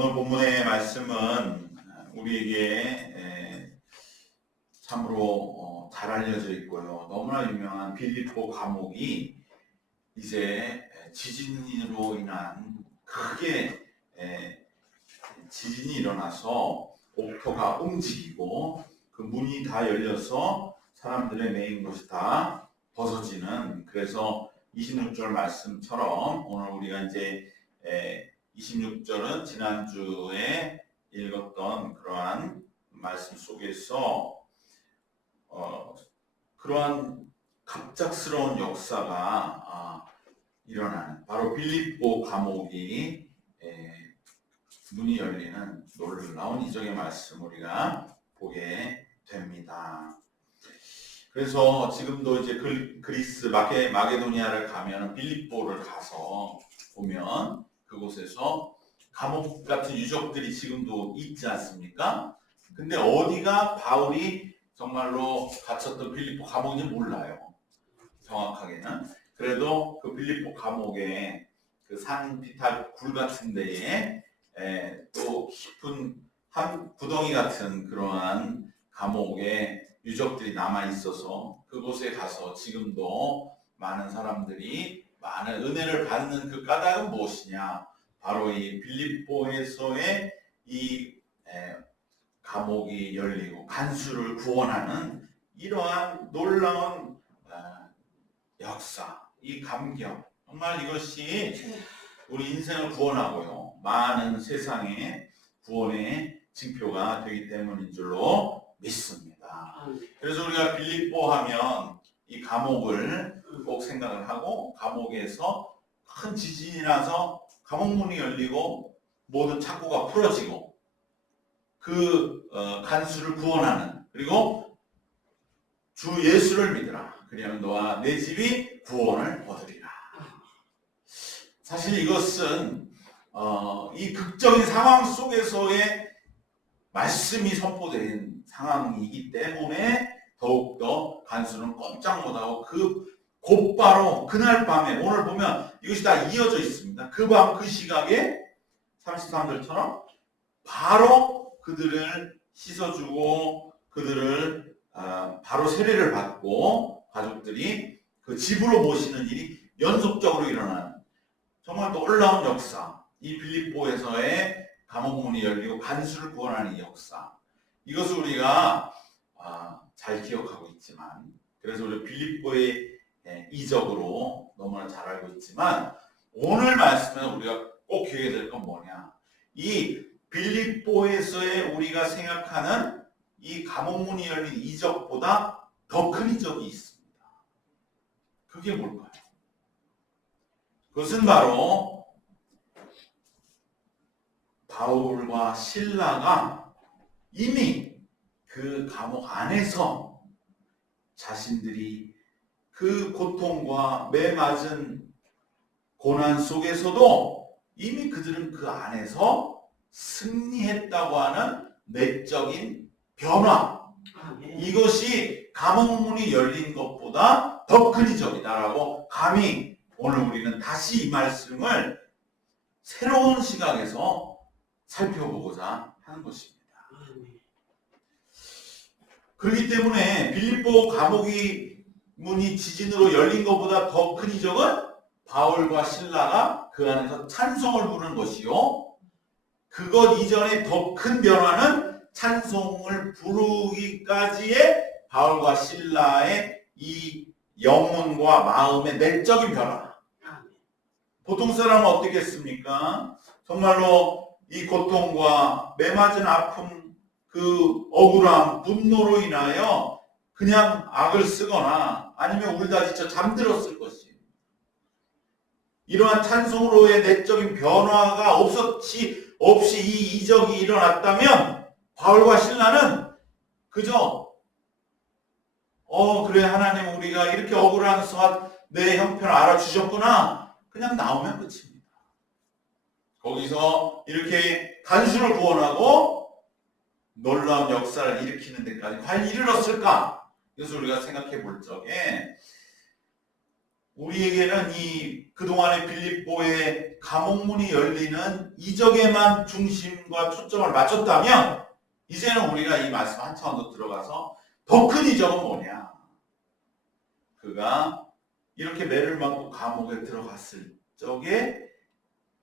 오늘 본문의 말씀은 우리에게 참으로 잘 알려져 있고요. 너무나 유명한 빌립보 감옥이 이제 지진으로 인한 크게 지진이 일어나서 옥토가 움직이고 그 문이 다 열려서 사람들의 매인 것이 다 벗어지는, 그래서 26절 말씀처럼 오늘 우리가 이제 26절은 지난주에 읽었던 그러한 말씀 속에서 그러한 갑작스러운 역사가 일어나는, 바로 빌립보 감옥이 문이 열리는 놀라운 이적의 말씀 우리가 보게 됩니다. 그래서 지금도 이제 그리스 마게도니아를 가면 빌립보를 가서 보면 그곳에서 감옥 같은 유적들이 지금도 있지 않습니까? 근데 어디가 바울이 정말로 갇혔던 빌립보 감옥인지 몰라요. 정확하게는. 그래도 그 빌립보 감옥에 그 산 비탈 굴 같은 데에 또 깊은 한 구덩이 같은 그러한 감옥에 유적들이 남아 있어서 그곳에 가서 지금도 많은 사람들이 많은 은혜를 받는 그 까닭은 무엇이냐? 바로 이 빌립보에서의 이 감옥이 열리고 간수를 구원하는 이러한 놀라운 역사, 이 감격, 정말 이것이 우리 인생을 구원하고요, 많은 세상의 구원의 징표가 되기 때문인 줄로 믿습니다. 그래서 우리가 빌립보 하면 이 감옥을 꼭 생각을 하고, 감옥에서 큰 지진이 나서 감옥문이 열리고 모든 착고가 풀어지고 그 간수를 구원하는, 그리고 주 예수를 믿으라, 그리하면 너와 내 집이 구원을 얻으리라. 사실 이것은 이 극적인 상황 속에서의 말씀이 선포된 상황이기 때문에 더욱더 간수는 꼼짝 못하고 곧바로 그날 밤에, 오늘 보면 이것이 다 이어져 있습니다. 그 밤 그 시각에 33절처럼 바로 그들을 씻어주고 그들을 바로 세례를 받고 가족들이 그 집으로 모시는 일이 연속적으로 일어나는 정말 놀라운 역사, 이 빌립보에서의 감옥문이 열리고 간수를 구원하는 이 역사, 이것을 우리가 잘 기억하고 있지만, 그래서 우리 빌립보의 이적으로 너무나 잘 알고 있지만, 오늘 말씀에는 우리가 꼭 기억해야 될 건 뭐냐? 이 빌립보에서의 우리가 생각하는 이 감옥문이 열린 이적보다 더 큰 이적이 있습니다. 그게 뭘까요? 그것은 바로 바울과 실라가 이미 그 감옥 안에서 자신들이 그 고통과 매맞은 고난 속에서도 이미 그들은 그 안에서 승리했다고 하는 내적인 변화, 이것이 감옥문이 열린 것보다 더 큰 이적이다라고 감히 오늘 우리는 다시 이 말씀을 새로운 시각에서 살펴보고자 하는 것입니다. 그렇기 때문에 빌립보 감옥이 문이 지진으로 열린 것보다 더 큰 이적은 바울과 실라가 그 안에서 찬송을 부르는 것이요, 그것 이전에 더 큰 변화는 찬송을 부르기까지의 바울과 실라의 이 영혼과 마음의 내적인 변화. 보통 사람은 어떻겠습니까? 정말로 이 고통과 매맞은 아픔, 그 억울함, 분노로 인하여 그냥 악을 쓰거나 아니면 울다 지쳐 잠들었을 것이에요. 이러한 찬송으로의 내적인 변화가 없이 이 이적이 일어났다면 바울과 실라는 그저 그래, 하나님 우리가 이렇게 억울해서 내 형편을 알아주셨구나, 그냥 나오면 끝입니다. 거기서 이렇게 간수를 구원하고 놀라운 역사를 일으키는 데까지 과연 이르렀을까? 그래서 우리가 생각해 볼 적에 우리에게는 이 그동안의 빌립보의 감옥문이 열리는 이적에만 중심과 초점을 맞췄다면 이제는 우리가 이 말씀 한 차원 더 들어가서 더 큰 이적은 뭐냐? 그가 이렇게 매를 맞고 감옥에 들어갔을 적에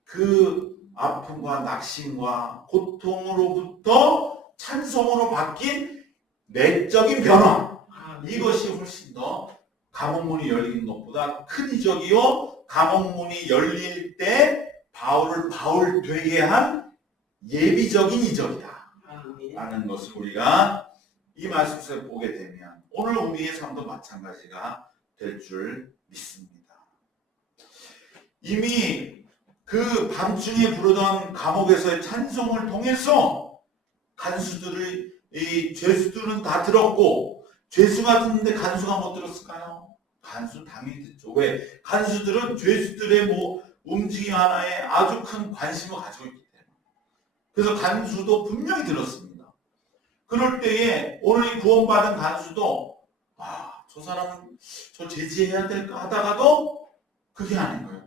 그 아픔과 낙심과 고통으로부터 찬송으로 바뀐 내적인 변화, 이것이 훨씬 더 감옥문이 열리는 것보다 큰 이적이요, 감옥문이 열릴 때 바울을 바울 되게 한 예비적인 이적이다 라는 것을 우리가 이 말씀 속에 보게 되면 오늘 우리의 삶도 마찬가지가 될 줄 믿습니다. 이미 그 밤중에 부르던 감옥에서의 찬송을 통해서 간수들을, 이 죄수들은 다 들었고, 죄수가 듣는데 간수가 못 들었을까요? 간수 당연히 듣죠. 왜? 간수들은 죄수들의 움직임 하나에 아주 큰 관심을 가지고 있기 때문에. 그래서 간수도 분명히 들었습니다. 그럴 때에 오늘 구원받은 간수도 저 사람은 저 제지해야 될까 하다가도 그게 아닌 거예요.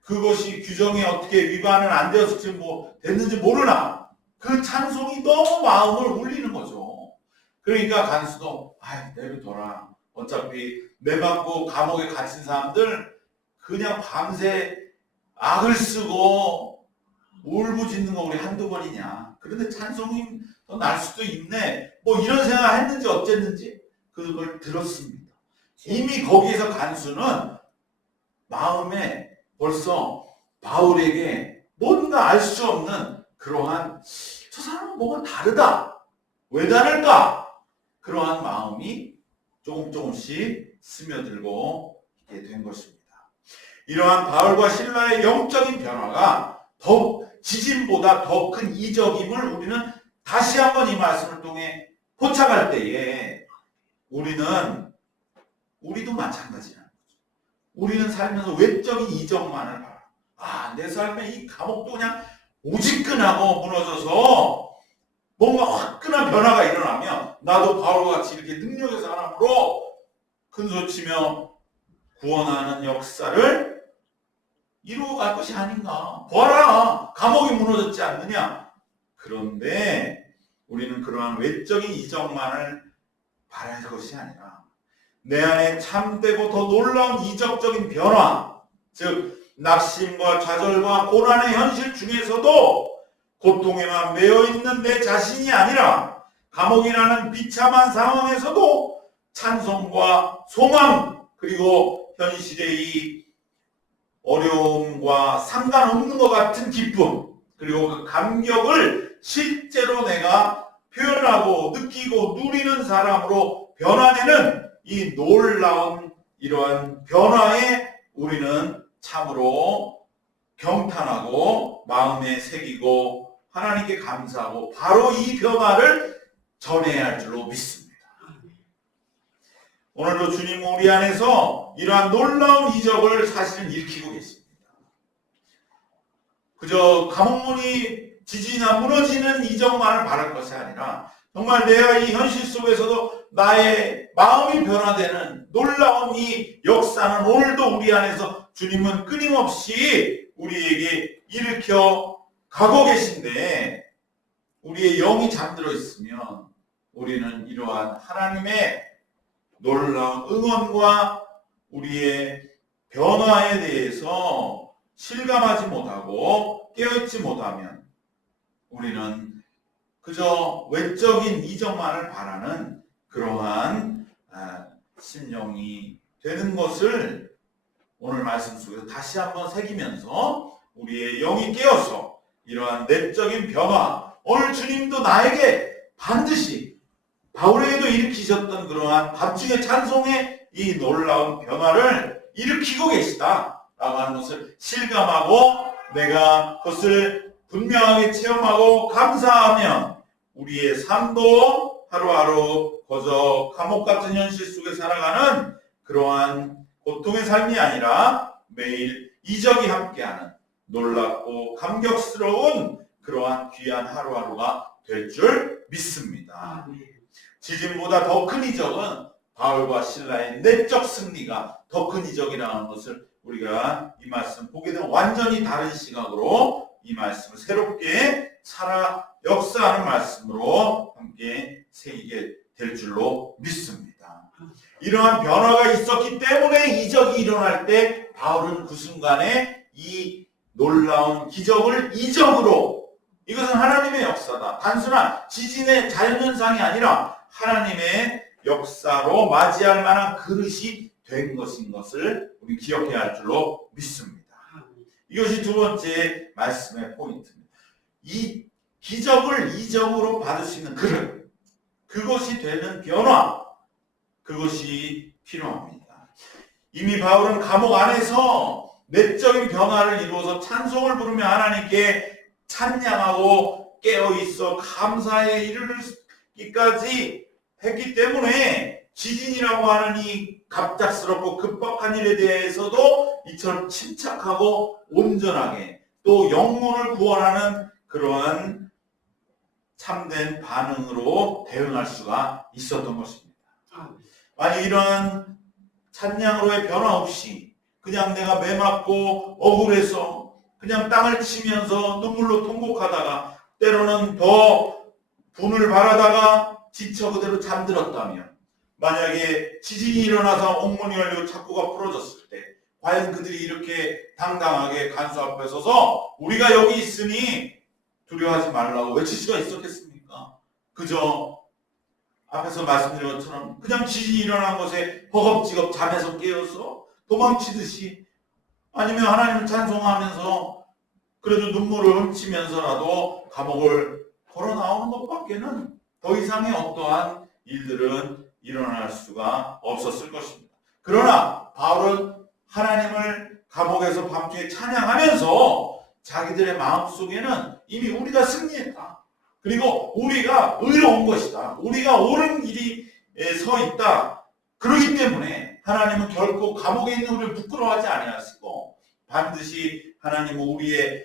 그것이 규정에 어떻게 위반은 안 되었을지 됐는지 모르나 그 찬송이 너무 마음을 울리는 거죠. 그러니까 간수도 내버려둬라. 어차피 매맞고 감옥에 갇힌 사람들 그냥 밤새 악을 쓰고 울부짖는 거 우리 한두 번이냐. 그런데 찬송이 더 날 수도 있네. 이런 생각을 했는지 어쨌는지 그걸 들었습니다. 이미 거기에서 간수는 마음에 벌써 바울에게 뭔가 알 수 없는 그러한 저 사람은 뭐가 다르다. 왜 다를까? 그러한 마음이 조금씩 스며들고 있게 된 것입니다. 이러한 바울과 실라의 영적인 변화가 지진보다 더 큰 이적임을 우리는 다시 한번 이 말씀을 통해 포착할 때에 우리도 마찬가지라는 거죠. 우리는 살면서 외적인 이적만을 바라. 내 삶에 이 감옥도 그냥 오지끈하고 무너져서 뭔가 화끈한 변화가 일어나면 나도 바울과 같이 이렇게 능력의 사람으로 큰소치며 구원하는 역사를 이루어갈 것이 아닌가. 봐라, 감옥이 무너졌지 않느냐. 그런데 우리는 그러한 외적인 이적만을 바랄 것이 아니라 내 안에 참되고 더 놀라운 이적적인 변화, 즉 낙심과 좌절과 고난의 현실 중에서도 고통에만 매여있는 내 자신이 아니라 감옥이라는 비참한 상황에서도 찬송과 소망, 그리고 현실의 이 어려움과 상관없는 것 같은 기쁨, 그리고 그 감격을 실제로 내가 표현하고 느끼고 누리는 사람으로 변화되는 이 놀라운 이러한 변화에 우리는 참으로 경탄하고 마음에 새기고 하나님께 감사하고 바로 이 변화를 전해야 할 줄로 믿습니다. 오늘도 주님 우리 안에서 이러한 놀라운 이적을 사실은 일으키고 계십니다. 그저 감옥문이 지지나 무너지는 이적만을 바랄 것이 아니라 정말 내가 이 현실 속에서도 나의 마음이 변화되는 놀라운 이 역사는 오늘도 우리 안에서 주님은 끊임없이 우리에게 일으켜 가고 계신데, 우리의 영이 잠들어 있으면 우리는 이러한 하나님의 놀라운 응원과 우리의 변화에 대해서 실감하지 못하고 깨어있지 못하면 우리는 그저 외적인 이적만을 바라는 그러한 심령이 되는 것을 오늘 말씀 속에서 다시 한번 새기면서 우리의 영이 깨어서 이러한 내적인 변화, 오늘 주님도 나에게 반드시 바울에게도 일으키셨던 그러한 밤중의 찬송의 이 놀라운 변화를 일으키고 계시다 라고 하는 것을 실감하고 내가 그것을 분명하게 체험하고 감사하면 우리의 삶도 하루하루 거저 감옥 같은 현실 속에 살아가는 그러한 고통의 삶이 아니라 매일 이적이 함께하는 놀랍고 감격스러운 그러한 귀한 하루하루가 될 줄 믿습니다. 지진보다 더 큰 이적은 바울과 실라의 내적 승리가 더 큰 이적이라는 것을 우리가 이 말씀 보게 되면 완전히 다른 시각으로 이 말씀을 새롭게 살아 역사하는 말씀으로 함께 새기게 될 줄로 믿습니다. 이러한 변화가 있었기 때문에 이적이 일어날 때 바울은 그 순간에 이 놀라운 기적을 이적으로, 이것은 하나님의 역사다, 단순한 지진의 자연현상이 아니라 하나님의 역사로 맞이할 만한 그릇이 된 것인 것을 우리 기억해야 할 줄로 믿습니다. 이것이 두 번째 말씀의 포인트입니다. 이 기적을 이적으로 받을 수 있는 그릇, 그것이 되는 변화, 그것이 필요합니다. 이미 바울은 감옥 안에서 내적인 변화를 이루어서 찬송을 부르며 하나님께 찬양하고 깨어있어 감사에 이르기까지 했기 때문에 지진이라고 하는 이 갑작스럽고 급박한 일에 대해서도 이처럼 침착하고 온전하게 또 영혼을 구원하는 그러한 참된 반응으로 대응할 수가 있었던 것입니다. 만약 이런 찬양으로의 변화 없이 그냥 내가 매맞고 억울해서 그냥 땅을 치면서 눈물로 통곡하다가 때로는 더 분을 바라다가 지쳐 그대로 잠들었다면, 만약에 지진이 일어나서 옥문이 열리고 착고가 풀어졌을 때 과연 그들이 이렇게 당당하게 간수 앞에 서서 우리가 여기 있으니 두려워하지 말라고 외칠 수가 있었겠습니까? 그저 앞에서 말씀드린 것처럼 그냥 지진이 일어난 곳에 허겁지겁 잠에서 깨어서 도망치듯이, 아니면 하나님을 찬송하면서 그래도 눈물을 훔치면서라도 감옥을 걸어 나오는 것밖에는 더 이상의 어떠한 일들은 일어날 수가 없었을 것입니다. 그러나 바울은 하나님을 감옥에서 밤중에 찬양하면서 자기들의 마음속에는 이미 우리가 승리했다, 그리고 우리가 의로운 것이다, 우리가 옳은 길이 서 있다, 그렇기 때문에 하나님은 결코 감옥에 있는 우리를 부끄러워하지 아니하시고 반드시 하나님은 우리의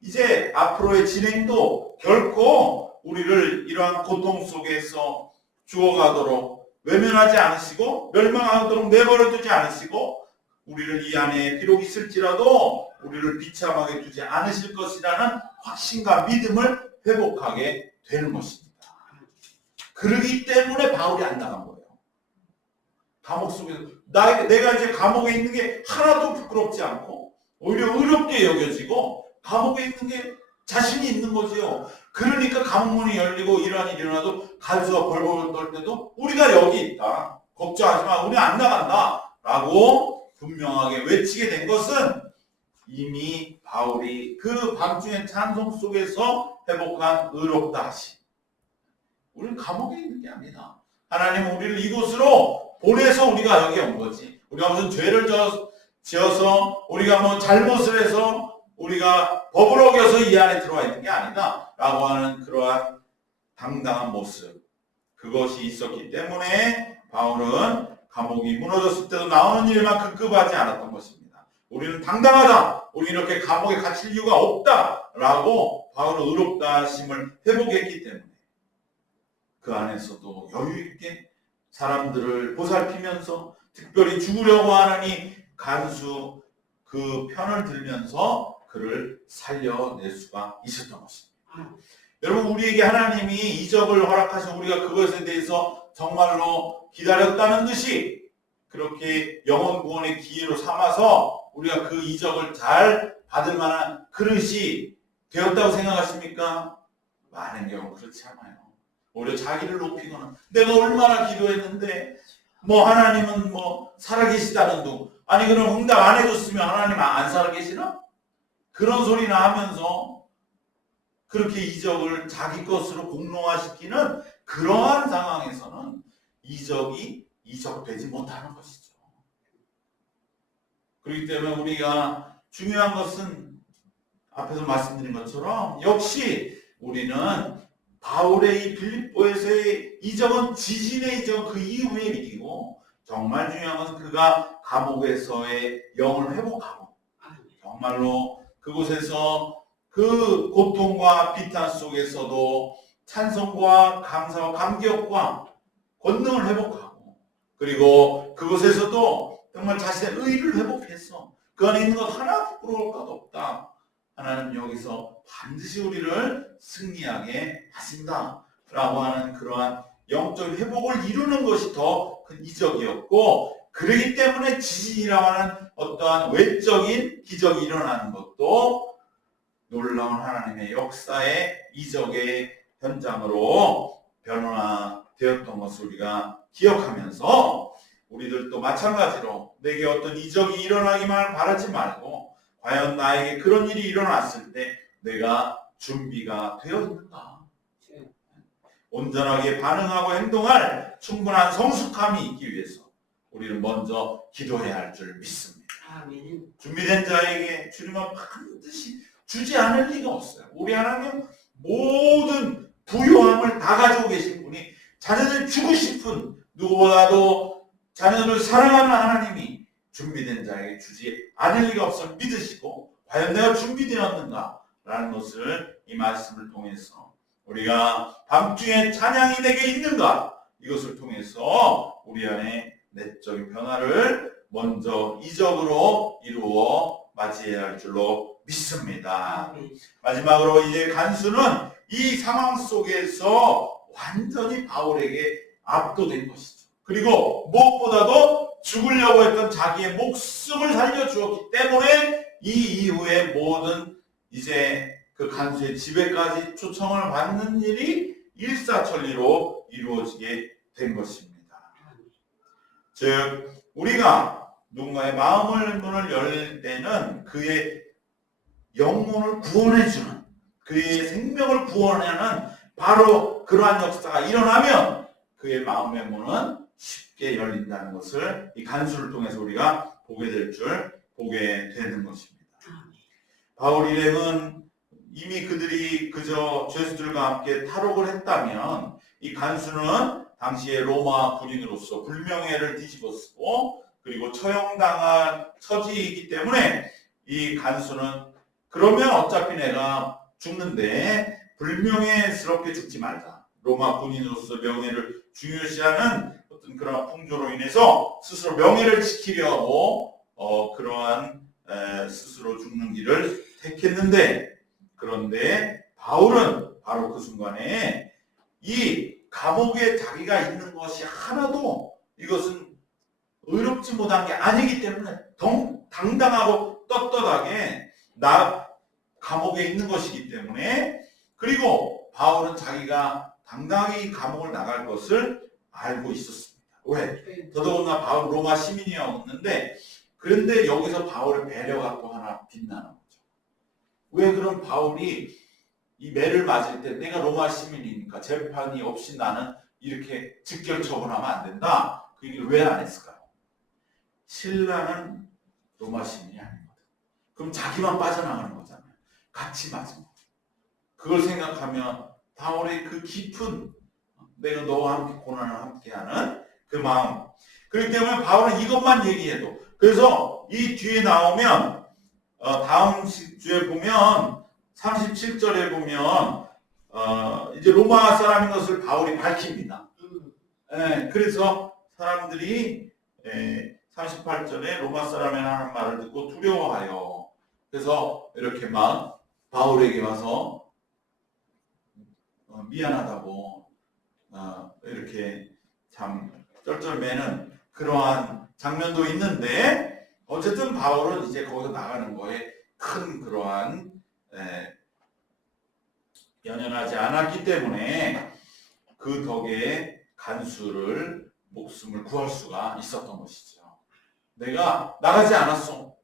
이제 앞으로의 진행도 결코 우리를 이러한 고통 속에서 주어가도록 외면하지 않으시고 멸망하도록 내버려 두지 않으시고 우리를 이 안에 비록 있을지라도 우리를 비참하게 두지 않으실 것이라는 확신과 믿음을 회복하게 되는 것입니다. 그러기 때문에 바울이 안 나간 거예요. 감옥 속에서 내가 이제 감옥에 있는 게 하나도 부끄럽지 않고 오히려 의롭게 여겨지고 감옥에 있는 게 자신이 있는 거지요. 그러니까 감옥문이 열리고 이러한 일이 일어나도 간수가 벌벌 떨 때도 우리가 여기 있다, 걱정하지 마, 우리 안 나간다 라고 분명하게 외치게 된 것은 이미 바울이 그 밤중의 찬송 속에서 회복한 의롭다 하심. 우리는 감옥에 있는 게 아니다. 하나님은 우리를 이곳으로 보내서 우리가 여기 온 거지. 우리가 무슨 죄를 지어서 우리가 뭐 잘못을 해서 우리가 법을 어겨서 이 안에 들어와 있는 게 아니다 라고 하는 그러한 당당한 모습, 그것이 있었기 때문에 바울은 감옥이 무너졌을 때도 나오는 일만 급급하지 않았던 것입니다. 우리는 당당하다, 우리 이렇게 감옥에 갇힐 이유가 없다 라고 바울은 의롭다 하심을 회복했기 때문에 그 안에서도 여유있게 사람들을 보살피면서 특별히 죽으려고 하는 이 간수 그 편을 들면서 그를 살려낼 수가 있었던 것입니다. 여러분, 우리에게 하나님이 이적을 허락하신 우리가 그것에 대해서 정말로 기다렸다는 듯이 그렇게 영혼 구원의 기회로 삼아서 우리가 그 이적을 잘 받을 만한 그릇이 되었다고 생각하십니까? 많은 경우 그렇지 않아요. 오히려 자기를 높이거나 내가 얼마나 기도했는데 뭐 하나님은 뭐 살아계시다는 둥, 아니 그럼 응답 안 해줬으면 하나님 안 살아계시나? 그런 소리나 하면서 그렇게 이적을 자기 것으로 공론화시키는 그러한 상황에서는 이적이 이적되지 못하는 것이죠. 그렇기 때문에 우리가 중요한 것은 앞에서 말씀드린 것처럼 역시 우리는 바울의 이 빌립보에서의 이적은 지진의 이적은 그 이후의 일이고, 정말 중요한 것은 그가 감옥에서의 영을 회복하고 정말로 그곳에서 그 고통과 비탄 속에서도 찬송과 감사와 감격과 권능을 회복하고, 그리고 그곳에서도 정말 자신의 의를 회복했어. 그 안에 있는 것 하나 부끄러울 것 없다. 하나님 여기서 반드시 우리를 승리하게 하신다. 라고 하는 그러한 영적 회복을 이루는 것이 더 큰 이적이었고, 그러기 때문에 지진이라고 하는 어떠한 외적인 기적이 일어나는 것도 놀라운 하나님의 역사의 이적의 현장으로 변화되었던 것을 우리가 기억하면서, 우리들도 마찬가지로 내게 어떤 이적이 일어나기만 바라지 말고, 과연 나에게 그런 일이 일어났을 때 내가 준비가 되어 있는가? 온전하게 반응하고 행동할 충분한 성숙함이 있기 위해서 우리는 먼저 기도해야 할 줄 믿습니다. 아멘. 준비된 자에게 주님은 반드시 주지 않을 리가 없어요. 우리 하나님 모든 부요함을 다 가지고 계신 분이, 자녀들 주고 싶은, 누구보다도 자녀들을 사랑하는 하나님이 준비된 자에게 주지 않을 리가 없음을 믿으시고, 과연 내가 준비되었는가? 라는 것을 이 말씀을 통해서, 우리가 밤중에 찬양이 내게 있는가? 이것을 통해서 우리 안에 내적인 변화를 먼저 이적으로 이루어 맞이해야 할 줄로 믿습니다. 마지막으로 이제 간수는 이 상황 속에서 완전히 바울에게 압도된 것이죠. 그리고 무엇보다도 죽으려고 했던 자기의 목숨을 살려주었기 때문에 이 이후에 모든 이제 그 간수의 집에까지 초청을 받는 일이 일사천리로 이루어지게 된 것입니다. 즉, 우리가 누군가의 마음을 문을 열 때는 그의 영혼을 구원해주는, 그의 생명을 구원하는 바로 그러한 역사가 일어나면 그의 마음의 문은 쉽게 열린다는 것을 이 간수를 통해서 우리가 보게 되는 것입니다. 바울 일행은 이미 그들이 그저 죄수들과 함께 탈옥을 했다면, 이 간수는 당시에 로마 군인으로서 불명예를 뒤집었고, 그리고 처형당할 처지이기 때문에 이 간수는 그러면 어차피 내가 죽는데 불명예스럽게 죽지 말자. 로마 군인으로서 명예를 중요시하는 어떤 그런 풍조로 인해서 스스로 명예를 지키려고 그러한 스스로 죽는 길을 택했는데, 그런데 바울은 바로 그 순간에 이 감옥에 자기가 있는 것이 하나도 이것은 의롭지 못한 게 아니기 때문에 당당하고 떳떳하게 나 감옥에 있는 것이기 때문에, 그리고 바울은 자기가 당당히 이 감옥을 나갈 것을 알고 있었습니다. 왜? 더더군다나 바울 로마 시민이었는데, 그런데 여기서 바울의 배려가 또 하나 빛나는 거죠. 왜 그럼 바울이 이 매를 맞을 때 내가 로마 시민이니까 재판이 없이 나는 이렇게 즉결 처분하면 안 된다, 그 얘기를 왜 안 했을까요? 신라는 로마 시민이 아니거든. 그럼 자기만 빠져나가는 거잖아요. 같이 맞은 거. 그걸 생각하면 바울의 그 깊은, 내가 너와 함께 고난을 함께하는 그 마음. 그렇기 때문에 바울은 이것만 얘기해도, 그래서 이 뒤에 나오면 다음 주에 보면 37절에 보면 이제 로마 사람인 것을 바울이 밝힙니다. 그래서 사람들이 38절에 로마 사람이 하는 말을 듣고 두려워하여, 그래서 이렇게 막 바울에게 와서 미안하다고 이렇게 참 쩔쩔매는 그러한 장면도 있는데, 어쨌든 바울은 이제 거기서 나가는 거에 큰 그러한 연연하지 않았기 때문에 그 덕에 간수를 목숨을 구할 수가 있었던 것이죠. 내가 나가지 않았어.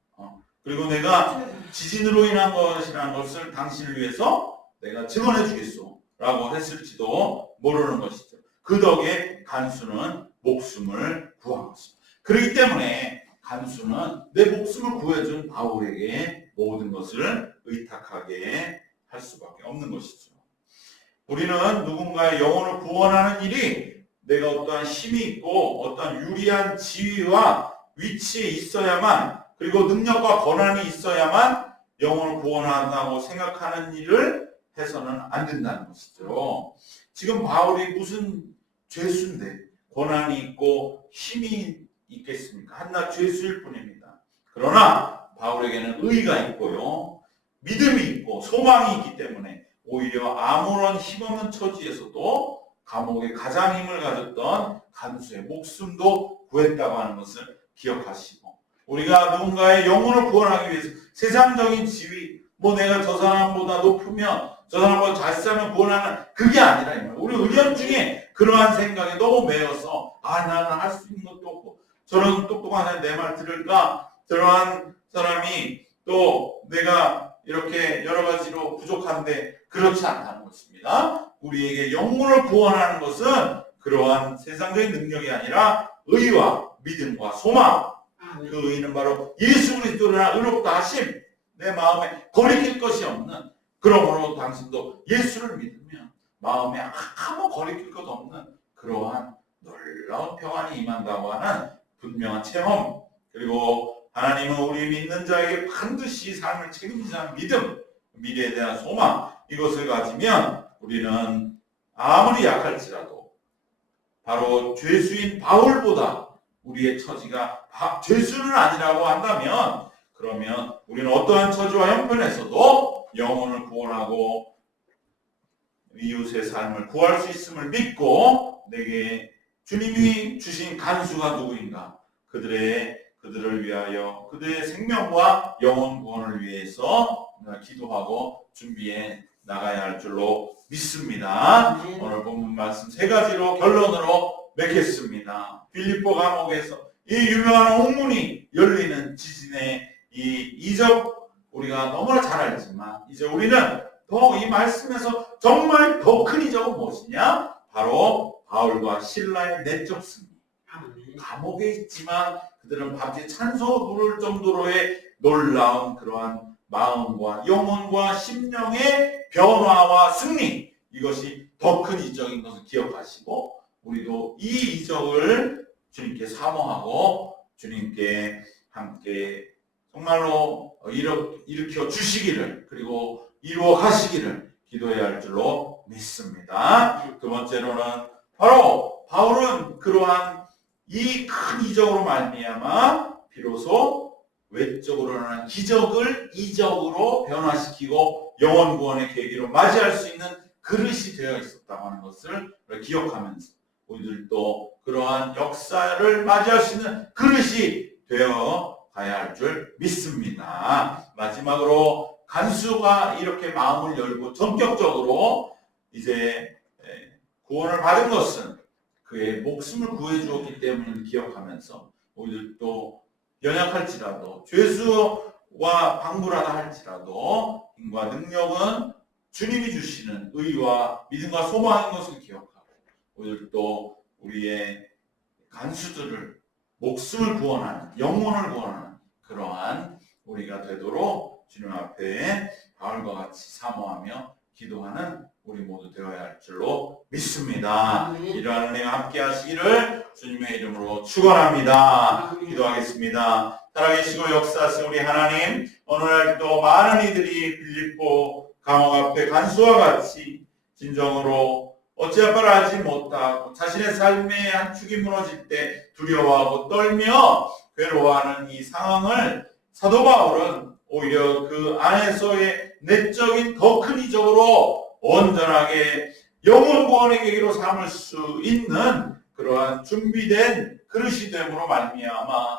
그리고 내가 지진으로 인한 것이라는 것을 당신을 위해서 내가 증언해 주겠소 라고 했을지도 모르는 것이죠. 그 덕에 간수는 목숨을 구한 것입니다. 그렇기 때문에 간수는 내 목숨을 구해준 바울에게 모든 것을 의탁하게 할 수밖에 없는 것이죠. 우리는 누군가의 영혼을 구원하는 일이 내가 어떠한 힘이 있고 어떠한 유리한 지위와 위치에 있어야만, 그리고 능력과 권한이 있어야만 영혼을 구원한다고 생각하는 일을 해서는 안 된다는 것이죠. 지금 바울이 무슨 죄수인데 권한이 있고 힘이 있겠습니까? 한낱 죄수일 뿐입니다. 그러나 바울에게는 의가 있고요, 믿음이 있고 소망이 있기 때문에 오히려 아무런 힘없는 처지에서도 감옥에 가장 힘을 가졌던 간수의 목숨도 구했다고 하는 것을 기억하시고, 우리가 누군가의 영혼을 구원하기 위해서 세상적인 지위, 뭐 내가 저 사람보다 높으면 저 사람보다 잘 살면 구원하는, 그게 아니라 우리 은연중에 그러한 생각에 너무 매여서 나는 할 수 있는 것도 없고 저런 똑똑한 사람이 내 말 들을까, 저러한 사람이 또 내가 이렇게 여러 가지로 부족한데, 그렇지 않다는 것입니다. 우리에게 영혼을 구원하는 것은 그러한 세상적인 능력이 아니라 의와 믿음과 소망, 그 의는 바로 예수 그리스도나 의롭다 하심, 내 마음에 거리낄 것이 없는, 그러므로 당신도 예수를 믿으면 마음에 아무 거리낄 것 없는 그러한 놀라운 평안이 임한다고 하는 분명한 체험, 그리고 하나님은 우리 믿는 자에게 반드시 삶을 책임지는 믿음, 미래에 대한 소망, 이것을 가지면 우리는 아무리 약할지라도 바로 죄수인 바울보다 우리의 처지가 죄수는 아니라고 한다면, 그러면 우리는 어떠한 처지와 형편에서도 영혼을 구원하고 이웃의 삶을 구할 수 있음을 믿고, 내게 주님이 주신 간수가 누구인가, 그들을 위하여 그들의 생명과 영혼 구원을 위해서 기도하고 준비해 나가야 할 줄로 믿습니다. 오늘 본문 말씀 세 가지로 결론으로 맺겠습니다. 빌립보 감옥에서 이 유명한 옥문이 열리는 지진의 이 이적, 우리가 너무나 잘 알지만 이제 우리는 더 이 말씀에서 정말 더 큰 이적은 무엇이냐? 바로 바울과 실라의 내적 승리. 감옥에 있지만 그들은 밤새 찬소 부를 정도로의 놀라운 그러한 마음과 영혼과 심령의 변화와 승리, 이것이 더 큰 이적인 것을 기억하시고, 우리도 이 이적을 주님께 사모하고 주님께 함께 정말로 일으켜 주시기를, 그리고 이루어 가시기를 기도해야 할 줄로 믿습니다. 두 번째로는 바로 바울은 그러한 이 큰 이적으로 말미암아 비로소 외적으로는 기적을 이적으로 변화시키고 영혼 구원의 계기로 맞이할 수 있는 그릇이 되어 있었다고 하는 것을 기억하면서 우리들도 그러한 역사를 맞이할 수 있는 그릇이 되어 가야 할 줄 믿습니다. 마지막으로 간수가 이렇게 마음을 열고 전격적으로 이제 구원을 받은 것은 그의 목숨을 구해주었기 때문을 기억하면서 우리들도 연약할지라도 죄수와 방불하다 할지라도 힘과 능력은 주님이 주시는 의와 믿음과 소망인 것을 기억하고, 우리들도 우리의 간수들을 목숨을 구원하는, 영혼을 구원하는 그러한 우리가 되도록 주님 앞에 바울과 같이 사모하며 기도하는 우리 모두 되어야 할 줄로 믿습니다. 이러한 은혜가 함께 하시기를 주님의 이름으로 축원합니다. 기도하겠습니다. 살아계시고 역사하신 우리 하나님, 오늘 또 많은 이들이 빌립보 감옥 앞에 간수와 같이 진정으로 어찌할 바를 알지 못하고 자신의 삶의 한 축이 무너질 때 두려워하고 떨며 괴로워하는 이 상황을 사도 바울은 오히려 그 안에서의 내적인 더 큰 이적으로 온전하게 영혼 구원의 계기로 삼을 수 있는 그러한 준비된 그릇이 됨으로 말미암아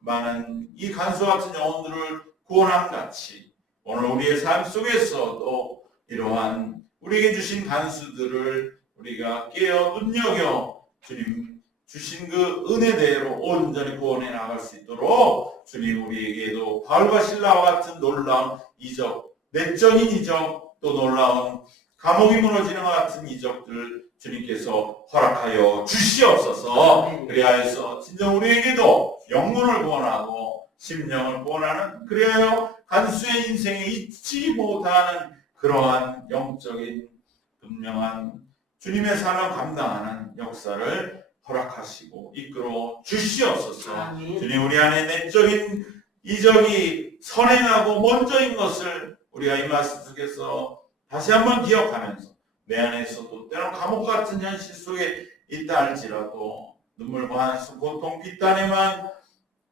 많은 이 간수와 같은 영혼들을 구원함 같이 오늘 우리의 삶 속에서도 이러한 우리에게 주신 간수들을 우리가 깨어 눈여겨 주님 주신 그 은혜대로 온전히 구원해 나갈 수 있도록 주님 우리에게도 바울과 실라와 같은 놀라운 이적, 내적인 이적, 또 놀라운 감옥이 무너지는 것 같은 이적들 주님께서 허락하여 주시옵소서. 그리하여서 진정 우리에게도 영혼을 구원하고 심령을 구원하는, 그리하여 간수의 인생에 잊지 못하는 그러한 영적인 분명한 주님의 사명 감당하는 역사를 허락하시고 이끌어 주시옵소서. 아멘. 주님 우리 안에 내적인 이적이 선행하고 먼저인 것을 우리가 이 말씀 속에서 다시 한번 기억하면서 내 안에서도 때론 감옥 같은 현실 속에 있다 할지라도 눈물과 한숨, 고통, 비단에만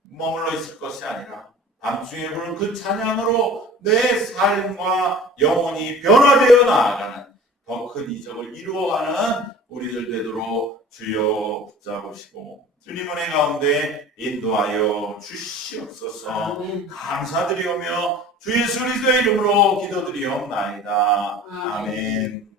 머물러 있을 것이 아니라 밤중에 부르는 그 찬양으로 내 삶과 영혼이 변화되어 나아가는 더 큰 이적을 이루어가는 우리들 되도록 주여 붙잡으시고 주님 은혜 가운데 인도하여 주시옵소서. 아멘. 감사드리오며 주 예수 그리스도의 이름으로 기도드리옵나이다. 아멘. 아멘.